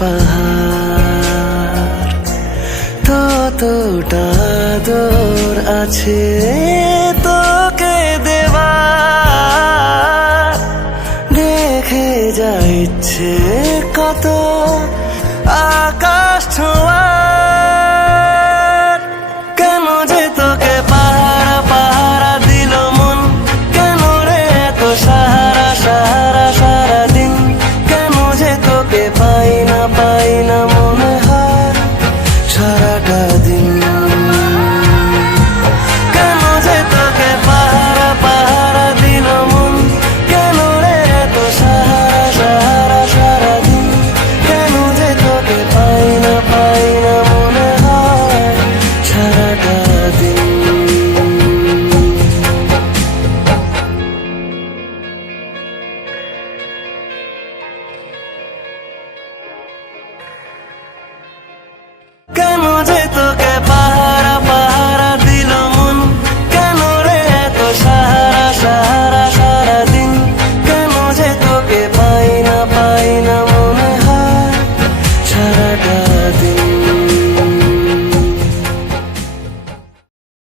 পাহাড়, ততটা আদর আছে তোকে দেওয়ার। দেখে যা ইচ্ছে কত আকাশ ছোঁয়ার। কেন যে তোকে পাহারা পাহারা দিল মন, কেন রে এত সাহারা সাহারা সারাদিন। কেন যে তোকে পাই না মনে হয় সারাটা দিন। কেন যে তোকে পাহারা পাহারা দিল মন, কেন রে এত সাহারা সাহারা সারাদিন। কেন যে তোকে পাই না মনে হয় সারাটা দিন। কেন যে তোকে পাহারা পাহারা দিল মন, কেন রে এত সাহারা সাহারা সারাদিন। কেন যে তোকে পাই না মনে হয় সারাটা দিন।